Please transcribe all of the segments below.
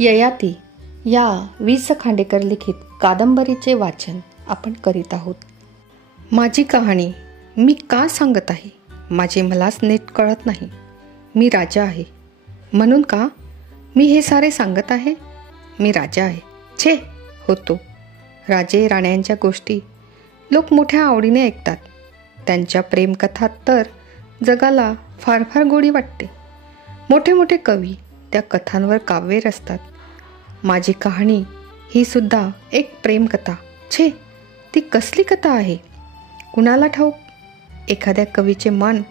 ययाती या वि.स. खांडेकर लिखित कादंबरीचे वाचन आपण करीत आहोत. माझी कहाणी मी का सांगत आहे माझे मलाच नीट कळत नाही. मी राजा आहे म्हणून का मी हे सारे सांगत आहे? मी राजा आहे छे होतो. राजे राण्यांच्या गोष्टी लोक मोठ्या आवडीने ऐकतात. त्यांच्या प्रेमकथात तर जगाला फार फार गोडी वाटते. मोठे मोठे कवी त्या कथांवर काव्य रचतात. माझी कहाणी ही सुद्धा एक प्रेमकथा. छे ती कसली कथा आहे कुणाला ठाऊक. एखाद्या कवीचे मन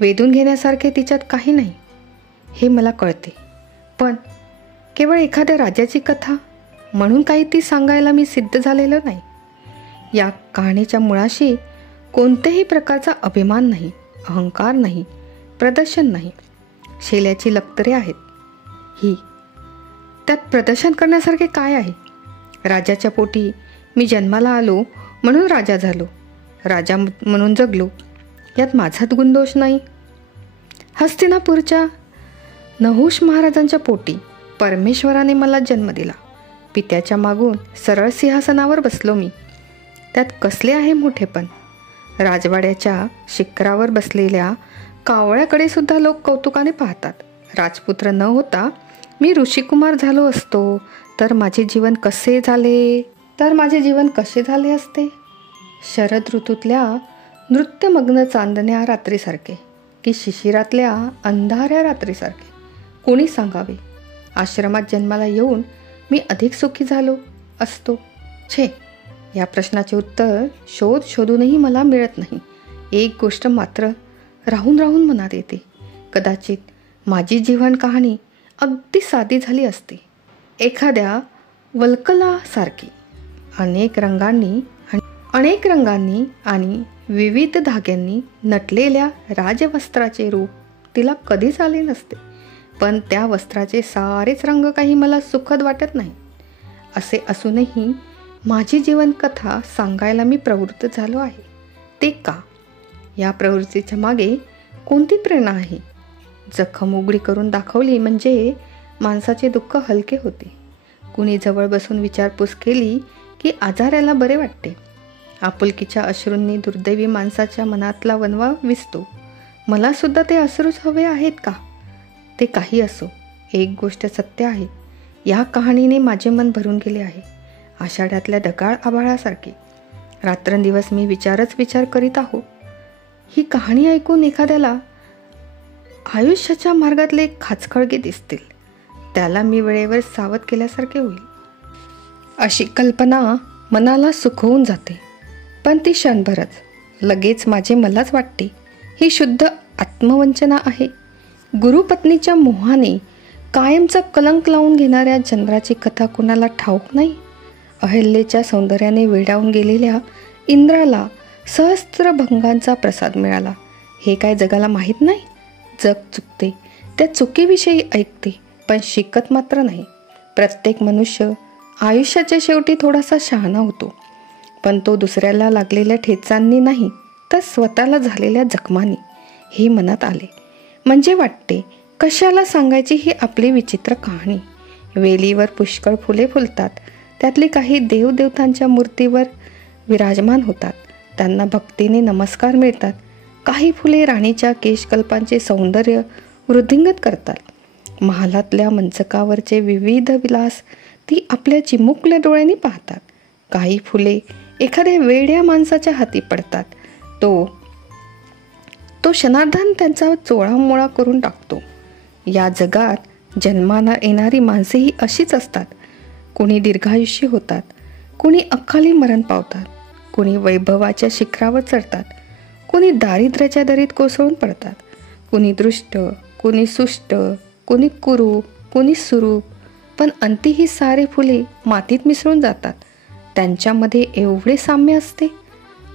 वेधून घेण्यासारखे तिच्यात काही नाही हे मला कळते. पण केवळ एखाद्या राजाची कथा म्हणून काही ती सांगायला मी सिद्ध झालेलं नाही. या कहाणीच्या मुळाशी कोणत्याही प्रकारचा अभिमान नाही, अहंकार नाही, प्रदर्शन नाही. शेल्याची लक्तरे आहेत. ही त्यात प्रदर्शन करण्यासारखे काय आहे? राजाच्या पोटी मी जन्माला आलो म्हणून राजा झालो, राजा म्हणून जगलो, यात माझाच गुणदोष नाही. हस्तिनापूरच्या नहुष महाराजांच्या पोटी परमेश्वराने मला जन्म दिला. पित्याच्या मागून सरळ सिंहासनावर बसलो मी. त्यात कसले आहे मोठेपण. राजवाड्याच्या शिखरावर बसलेल्या कावळ्याकडे सुद्धा लोक कौतुकाने पाहतात. राजपुत्र न होता मी ऋषिकुमार झालो असतो तर माझे जीवन कसे झाले असते? शरद ऋतूतल्या नृत्यमग्न चांदण्या रात्रीसारखे की शिशिरातल्या अंधाऱ्या रात्रीसारखे कोणी सांगावे? आश्रमात जन्माला येऊन मी अधिक सुखी झालो असतो. छे या प्रश्नाचे उत्तर शोधूनही मला मिळत नाही. एक गोष्ट मात्र राहून राहून मनात येते. कदाचित माझी जीवन कहाणी अगदी साधी झाली असती. एखाद्या वल्कलासारखी अनेक रंगांनी आणि विविध धाग्यांनी नटलेल्या राजवस्त्राचे रूप तिला कधीच आले नसते. पण त्या वस्त्राचे सारेच रंग काही मला सुखद वाटत नाही. असे असूनही माझी जीवनकथा सांगायला मी प्रवृत्त झालो आहे. ते का? या प्रवृत्तीच्या मागे कोणती प्रेरणा आहे? जखम उघडी करून दाखवली म्हणजे माणसाचे दुःख हलके होते. कुणी जवळ बसून विचारपूस केली की आजाराला बरे वाटते. आपुलकीच्या अश्रूंनी दुर्दैवी माणसाच्या मनातला वणवा विसतो. मला सुद्धा ते अश्रूच हवे आहेत का? ते काही असो, एक गोष्ट सत्य आहे. या कहाणीने माझे मन भरून गेले आहे. आषाढ्यातल्या ढगाळ आभाळासारखे रात्रंदिवस मी विचार करीत आहो. ही कहाणी ऐकून एखाद्याला आयुष्याच्या मार्गातले खाचखळगे दिसतील. त्याला मी वेळेवर सावध केल्यासारखे होईल अशी कल्पना मनाला सुखवून जाते. पण ती क्षणभरच. लगेच माझे मलाच वाटते ही शुद्ध आत्मवंचना आहे. गुरुपत्नीच्या मोहाने कायमचा कलंक लावून घेणाऱ्या चंद्राची कथा कुणाला ठाऊक नाही. अहल्येच्या सौंदर्याने वेडावून गेलेल्या इंद्राला सहस्त्रभंगांचा प्रसाद मिळाला हे काय जगाला माहीत नाही? जग चुकते, त्या चुकीविषयी ऐकते, पण शिकत मात्र नाही. प्रत्येक मनुष्य आयुष्याच्या शेवटी थोडासा शहाणा होतो, पण तो दुसऱ्याला लागलेल्या ठेचांनी नाही तर स्वतःला झालेल्या जखमांनी. हे मनात आले म्हणजे वाटते कशाला सांगायची ही आपली विचित्र कहाणी. वेलीवर पुष्कळ फुले फुलतात. त्यातली काही देवदेवतांच्या मूर्तीवर विराजमान होतात. त्यांना भक्तीने नमस्कार मिळतात. काही फुले राणीच्या केशकल्पांचे सौंदर्य वृद्धिंगत करतात. महालातल्या मंचकावरचे विविध विलास ती आपल्या चिमुकल्या डोळ्यांनी पाहतात. काही फुले एखाद्या वेड्या माणसाच्या हाती पडतात. तो क्षणार्धान त्यांचा चोळामोळा करून टाकतो. या जगात जन्माला येणारी माणसे ही अशीच असतात. कोणी दीर्घायुष्य होतात, कोणी अकाली मरण पावतात, कोणी वैभवाच्या शिखरावर चढतात, कोणी दारिद्र्याच्या दरीत कोसळून पडतात. कोणी दृष्ट, कोणी सुष्ट, कोणी कुरूप, कोणी सुरूप. पण अंती ही सारे फुले मातीत मिसळून जातात. त्यांच्यामध्ये एवढे साम्य असते.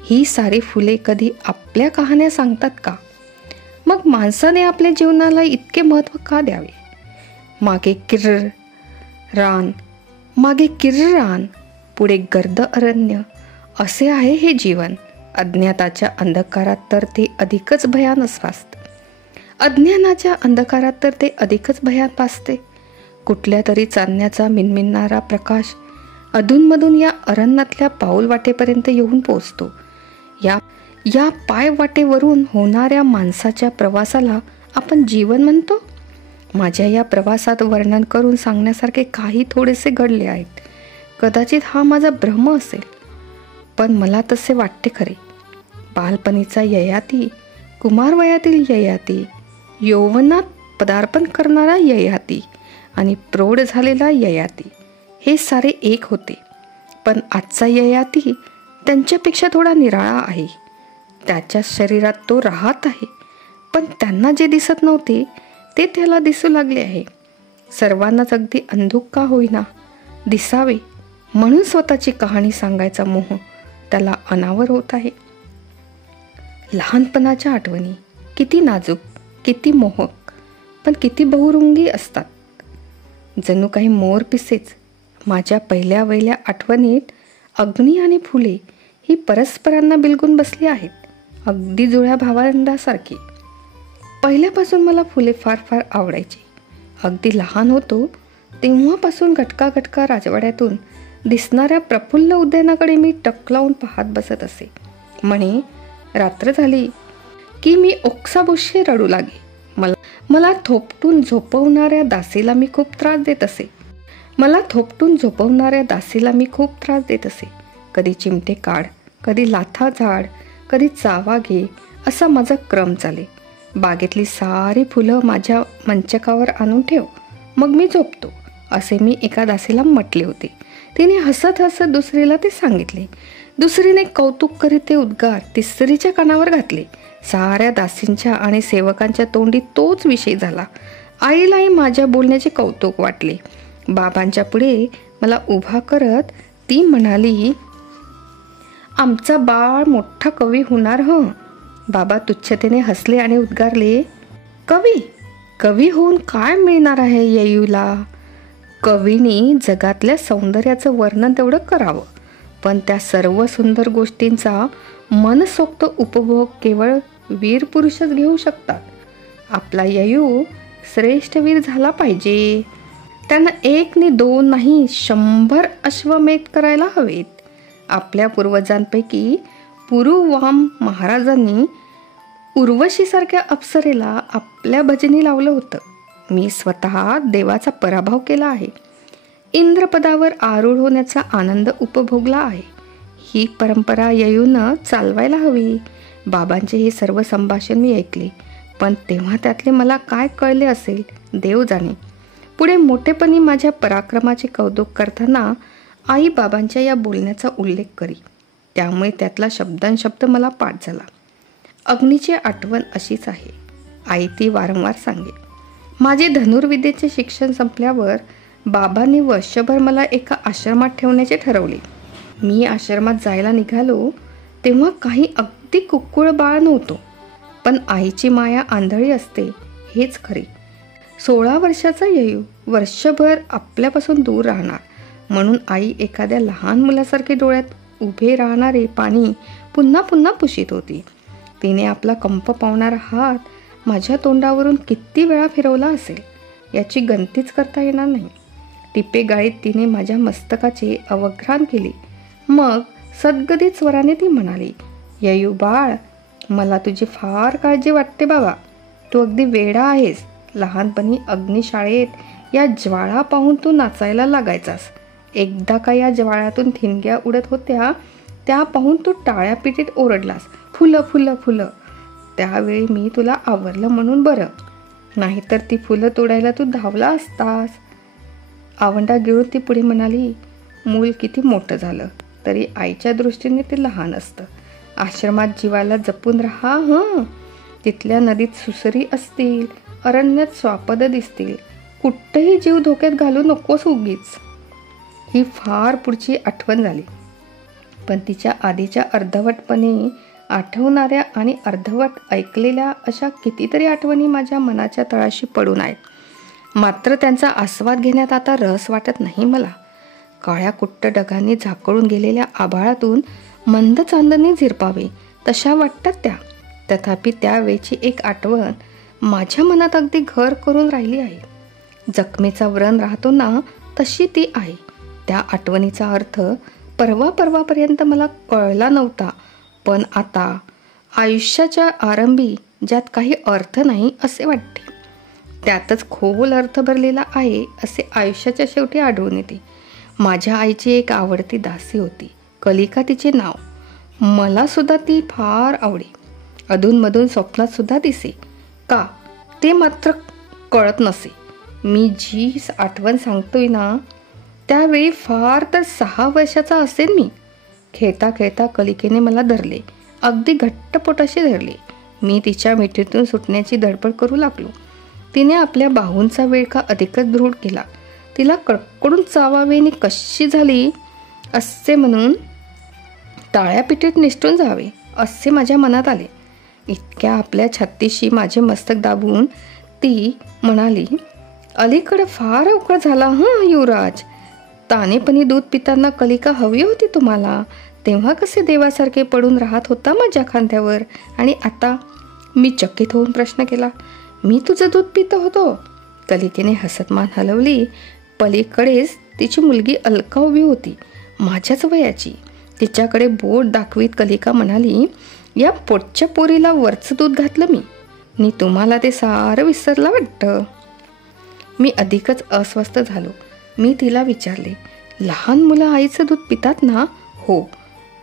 ही सारी फुले कधी आपल्या कहाण्या सांगतात का? मग माणसाने आपल्या जीवनाला इतके महत्त्व का द्यावे? मागे किर्र रान, पुढे गर्द अरण्य असे आहे हे जीवन. अज्ञाताच्या अंधकारात तर ते अधिकच भयानक भासते. अज्ञानाच्या अंधकारात तर ते अधिकच भयानक भासते. कुठल्या तरी चांदण्याचा मिनमिनणारा प्रकाश अधूनमधून या अरण्यातल्या पाऊल वाटेपर्यंत येऊन पोचतो. या पायवाटेवरून होणाऱ्या माणसाच्या प्रवासाला आपण जीवन म्हणतो. माझ्या या प्रवासात वर्णन करून सांगण्यासारखे काही थोडेसे घडले आहेत. कदाचित हा माझा भ्रम असेल, पण मला तसे वाटते खरे. बालपणीचा ययाती, कुमारवयातील ययाती, यौवनात पदार्पण करणारा ययाती आणि प्रौढ झालेला ययाती हे सारे एक होते. पण आजचा ययाती त्यांच्यापेक्षा थोडा निराळा आहे. त्याच्या शरीरात तो राहत आहे, पण त्यांना जे दिसत नव्हते ते त्याला दिसू लागले आहे. सर्वांनाच अगदी अंधुक का होईना दिसावे म्हणून स्वतःची कहाणी सांगायचा मोह त्याला अनावर होत आहे. लहानपणाच्या आठवणी किती नाजूक, किती मोहक, पण किती बहुरंगी असतात. जणू काही मोरपिसेच माझ्या पहिल्या वहिल्या आठवणीत अग्नी आणि फुले ही परस्परांना बिलगून बसली आहेत, अगदी जुळ्या भावंडासारखी. पहिल्यापासून मला फुले फार फार आवडायची. अगदी लहान होतो तेव्हापासून घटका राजवाड्यातून दिसणाऱ्या प्रफुल्ल उद्यानाकडे मी टक लावून पाहत बसत असे. म्हणे रात्र झाली की मी ओक्साबोक्शी रडू लागे. मला थोपटून झोपवणाऱ्या दासीला मी खूप त्रास देत असे. कधी चिमटे काढ, कधी लाथा झाड, कधी चावा घे, असा माझा क्रम चाले. बागेतली सारी फुलं माझ्या मंचकावर आणून ठेव, मग मी झोपतो, असे मी एका दासीला म्हटले होते. तिने हसत हसत दुसरीला ते सांगितले. दुसरीने कौतुक करीत ते उद्गार तिसरीच्या कानावर घातले. साऱ्या दासींच्या आणि सेवकांच्या तोंडी तोच विषय झाला. आईलाही माझ्या बोलण्याचे कौतुक वाटले. बाबांच्या पुढे मला उभा करत ती म्हणाली, आमचा बाळ मोठा कवी होणार हं. बाबा तुच्छतेने हसले आणि उद्गारले, कवी होऊन काय मिळणार आहे येयूला? कवीनी जगातल्या सौंदर्याचं वर्णन तेवढं करावं, पण त्या सर्व सुंदर गोष्टींचा मनसोक्त उपभोग केवळ वीर पुरुषच घेऊ शकतात. आपला येयू श्रेष्ठ वीर झाला पाहिजे. त्यानं 1 नाही 2 नाही 100 अश्वमेध करायला हवेत. आपल्या पूर्वजांपैकी पुरुवाम महाराजांनी उर्वशीसारख्या अप्सरेला आपल्या भजनी लावलं होतं. मी स्वतः देवाचा पराभव केला आहे. इंद्रपदावर आरूढ होण्याचा आनंद उपभोगला आहे. ही परंपरा येयूनं चालवायला हवी. बाबांचे हे सर्व संभाषण मी ऐकले, पण तेव्हा त्यातले मला काय कळले असेल देव जाणे. पुढे मोठेपणी माझ्या पराक्रमाचे कौतुक करताना आई बाबांच्या या बोलण्याचा उल्लेख करी. त्यामुळे त्यातला शब्दांशब्द मला पाठ झाला. अग्नीची आठवण अशीच आहे. आई ती वारंवार सांगे. माझे धनुर्विद्येचे शिक्षण संपल्यावर बाबांनी वर्षभर मला एका आश्रमात ठेवण्याचे ठरवले. मी आश्रमात जायला निघालो तेव्हा काही अगदी कुक्कुळ बाळ नव्हतो, पण आईची माया आंधळी असते हेच खरे. 16 वर्षाचा येयू वर्षभर आपल्यापासून दूर राहणार म्हणून आई एखाद्या लहान मुलासारखे डोळ्यात उभे राहणारे पाणी पुन्हा पुन्हा पुशीत होती. तिने आपला कंप पावणारा हात माझ्या तोंडावरून किती वेळा फिरवला असेल याची गणतीच करता येणार नाही. टिपे गाळीत तिने माझ्या मस्तकाचे अवघ्राण केले. मग सद्गदित स्वराने ती म्हणाली, येयू बाळ, मला तुझी फार काळजी वाटते बाबा. तू अगदी वेडा आहेस. लहानपणी अग्निशाळेत या ज्वाळा पाहून तू नाचायला लागायचास. एकदा का या ज्वाळ्यातून ठिणग्या उडत होत्या त्या पाहून तू टाळ्या पिटीत ओरडलास, फुलं फुलं फुलं. त्यावेळी मी तुला आवरलं म्हणून बरं, नाहीतर ती फुलं तोडायला तू धावला असतास. आवंडा गिळून ती पुढे म्हणाली, मूल किती मोठं झालं तरी आईच्या दृष्टीने ते लहान असतं. आश्रमात जीवाला जपून राहा हं. तिथल्या नदीत सुसरी असतील, अरण्यात स्वापद दिसतील. कुठंही जीव धोक्यात घालू नकोस उगीच. ही फार पुढची आठवण झाली, पण तिच्या आधीच्या अर्धवटपणे आठवणाऱ्या आणि अर्धवट ऐकलेल्या अशा कितीतरी आठवणी माझ्या मनाच्या तळाशी पडून आहेत. मात्र त्यांचा आस्वाद घेण्यात आता रस वाटत नाही मला. काळ्या कुट्ट ढगांनी झाकळून गेलेल्या आभाळातून मंद चांदणे झिरपावे तशा वाटतात त्या. तथापि त्यावेळची एक आठवण माझ्या मनात अगदी घर करून राहिली आहे. जखमेचा व्रण राहतो ना, तशी ती आहे. त्या आठवणीचा अर्थ परवापर्यंत मला कळला नव्हता, पण आता आयुष्याच्या आरंभी ज्यात काही अर्थ नाही असे वाटते, त्यातच खोल अर्थ भरलेला आहे असे आयुष्याच्या शेवटी आढळून येते. माझ्या आईची एक आवडती दासी होती, कलिका तिचे नाव. मला सुद्धा ती फार आवडी. अधूनमधून स्वप्नात सुद्धा दिसे. का ते मात्र कळत नसे. मी जी आठवण सांगतोय ना, त्यावेळी फार तर 6 वर्षाचा असेल मी. खेळता खेळता कलिकेने मला धरले, अगदी घट्ट पोटाशी धरले. मी तिच्या मिठीतून सुटण्याची धडपड करू लागलो. तिने आपल्या बाहूंचा विळखा अधिकच दृढ केला. तिला कडकडून चावावे आणि कशी झाली असे म्हणून टाळ्या पिठीत निसटून जावे असे माझ्या मनात आले. इतक्या आपल्या छातीशी माझे मस्तक दाबून ती म्हणाली, अलीकडे फार अवकाळ झाला युवराज. तानेपणी दूध पिताना कलिका हवी होती तुम्हाला. तेव्हा कसे देवासारखे पडून राहत होता माझ्या खांद्यावर, आणि आता? मी चकित होऊन प्रश्न केला. मी तुझं दूध पित होतो. कलिकेने हसत मान हलवली. पलीकडेच तिची मुलगी अलका उभी होती, माझ्याच वयाची. तिच्याकडे बोट दाखवीत कलिका म्हणाली, या पोटच्या पोरीला वरचं दूध घातलं मी, आणि तुम्हाला ते सारं विसरलं वाटतं. मी अधिकच अस्वस्थ झालो. मी तिला विचारले, लहान मुलं आईचं दूध पितात ना? हो.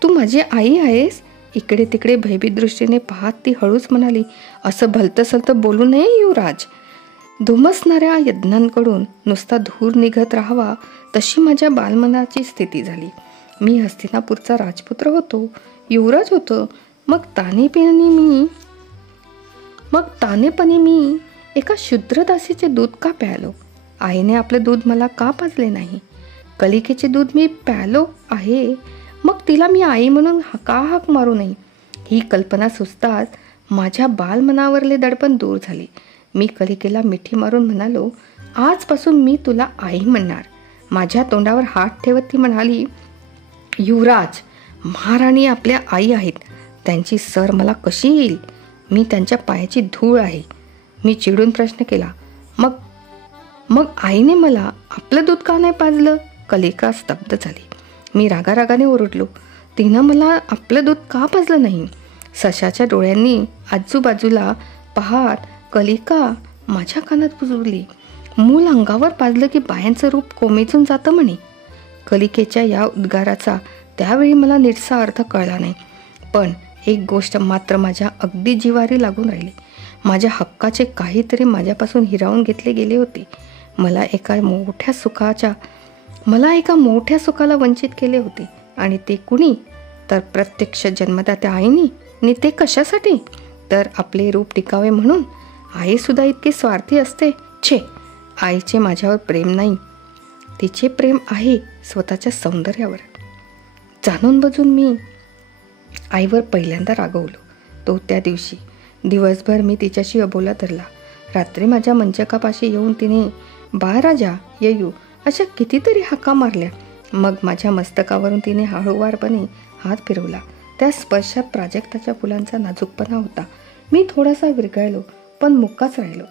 तू माझी आई आहेस? इकडे तिकडे भयभीत दृष्टीने पाहत ती हळूच म्हणाली, असं भलतं सलतं बोलू नये युवराज. धुमसणाऱ्या यज्ञांकडून नुसता धूर निघत राहावा तशी माझ्या बालमनाची स्थिती झाली. मी हस्तिनापूरचा राजपुत्र होतो, युवराज होतो. मग तानेपणी मी एका शूद्रदासीचे दूध का प्यालो? आईने आपलं दूध मला का पाजले नाही? कलिकेचे दूध मी प्यालो आहे, मग तिला मी आई म्हणून का हाक मारू नये? ही कल्पना सुचताच माझ्या बालमनावरले दडपण दूर झाले. मी कलिकेला मिठी मारून म्हणालो, आजपासून मी तुला आई म्हणणार. माझ्या तोंडावर हात ठेवत ती म्हणाली, युवराज, महाराणी आपल्या आई आहेत. त्यांची सर मला कशी येईल? मी त्यांच्या पायाची धूळ आहे. मी चिडून प्रश्न केला, मग आईने मला आपलं दूध का नाही पाजलं? कलिका स्तब्ध झाली. मी रागारागाने ओरडलो, तिनं मला आपलं दूध का पाजलं नाही? सशाच्या डोळ्यांनी आजूबाजूला पाहत कलिका माझ्या कानात पुजवली, मूल अंगावर पाजलं की बायांचं रूप कोमेजून जातं म्हणे. कलिकेच्या या उद्गाराचा त्यावेळी मला नीटसा अर्थ कळला नाही, पण एक गोष्ट मात्र माझ्या अगदी जिवारी लागून राहिली. माझ्या हक्काचे काहीतरी माझ्यापासून हिरावून घेतले गेले होते. मला एका मोठ्या सुखाला वंचित केले होते, आणि ते कुणी? तर प्रत्यक्ष जन्मदात्या आईनी. आणि ते कशासाठी? तर आपले रूप टिकावे म्हणून. आईसुद्धा इतकी स्वार्थी असते? छे, आईचे माझ्यावर प्रेम नाही. तिचे प्रेम आहे स्वतःच्या सौंदर्यावर. जाणून बुजून मी आईवर पहिल्यांदा रागवलो. तो त्या दिवशी दिवसभर मी तिच्याशी अबोला धरला. रात्री माझ्या मंचकापाशी येऊन तिने बाळराजा, येयू अशा कितीतरी हाका मारल्या. मग माझ्या मस्तकावरून तिने हळूवारपणे हात फिरवला. त्या स्पर्शात प्राजक्ताच्या फुलांचा नाजूकपणा होता. मी थोडासा विरघळलो, पण मुक्काच राहिलो.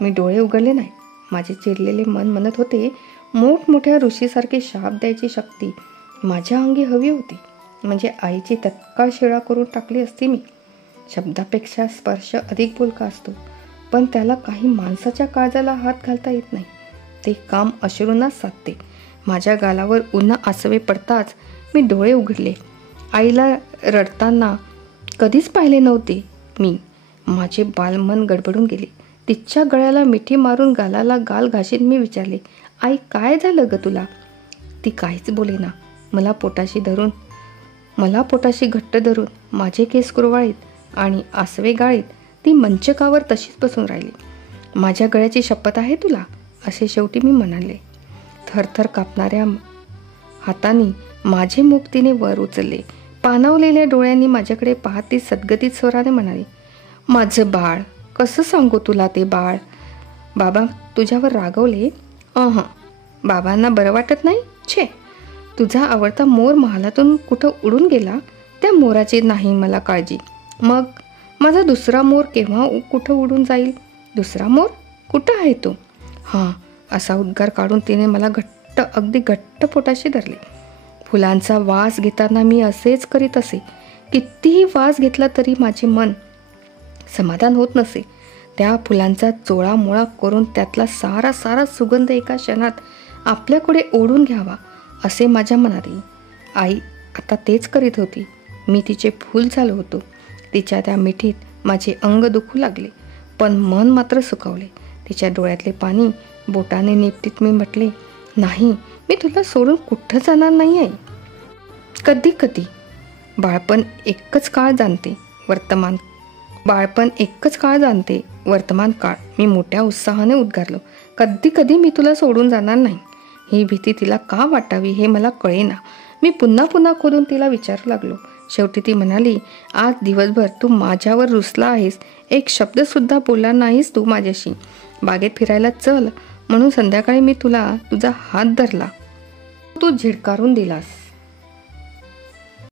मी डोळे उघडले नाही. माझे चिरलेले मन म्हणत होते, मोठमोठ्या ऋषीसारखी शाप द्यायची शक्ती माझ्या अंगी हवी होती, म्हणजे आईची तत्काळ शिळा करून टाकली असती मी. शब्दापेक्षा स्पर्श अधिक बोलका असतो, पण त्याला काही माणसाच्या काळजाला हात घालता येत नाही. ते काम अश्रूंनाच साधते. माझ्या गालावर उन्हा आसवे पडताच मी डोळे उघडले. आईला रडताना कधीच पाहिले नव्हते मी. माझे बालमन गडबडून गेले. तिच्या गळ्याला मिठी मारून गालाला गाल घाशीत मी विचारले, आई काय झालं ग तुला? ती काहीच बोलेना. मला पोटाशी घट्ट धरून माझे केस कुरवाळीत आणि आसवे गाळीत ती मंचकावर तशीच बसून राहिली. माझ्या गळ्याची शपथ आहे तुला, असे शेवटी मी म्हणाले. थरथर कापणाऱ्या हातांनी माझे मुख तिने वर उचलले. पाणावलेल्या डोळ्यांनी माझ्याकडे पाहत ती सद्गतीत स्वराने म्हणाली, माझं बाळ, कसं सांगू तुला ते बाळ? बाबा तुझ्यावर रागवले? बाबांना बरं वाटत नाही? छे, तुझा आवडता मोर महालातून कुठं उडून गेला, त्या मोराची नाही मला काळजी. मग माझा दुसरा मोर केव्हा कुठं उडून जाईल? दुसरा मोर कुठं आहे तो? असा उद्गार काढून तिने मला अगदी घट्ट पोटाशी धरले. फुलांचा वास घेताना मी असेच करीत असे. कितीही वास घेतला तरी माझे मन समाधान होत नसे. त्या फुलांचा चोळामोळा करून त्यातला सारा सारा सुगंध एका क्षणात आपल्याकडे ओढून घ्यावा असे माझ्या मनात येई. आई आता तेच करीत होती. मी तिचे फूल झालो होतो. तिच्या त्या मिठीत माझे अंग दुखू लागले, पण मन मात्र सुखावले. तिच्या डोळ्यातले पाणी बोटाने निपटीत मी म्हटले, नाही, मी तुला सोडून कुठं जाणार नाही आहे. कधी कधी बाळपण एकच काळ जाणते, वर्तमान काळ. मी मोठ्या उत्साहाने उद्गारलो. कधी कधी मी तुला सोडून जाणार नाही. ही भीती तिला का वाटावी हे मला कळेना. मी पुन्हा पुन्हा खोदून तिला विचारू लागलो. शेवटी ती म्हणाली, आज दिवसभर तू माझ्यावर रुसला आहेस. एक शब्दसुद्धा बोलला नाहीस तू माझ्याशी. बागेत फिरायला चल म्हणून संध्याकाळी मी तुझा हात धरला. तू झिडकारून दिलास.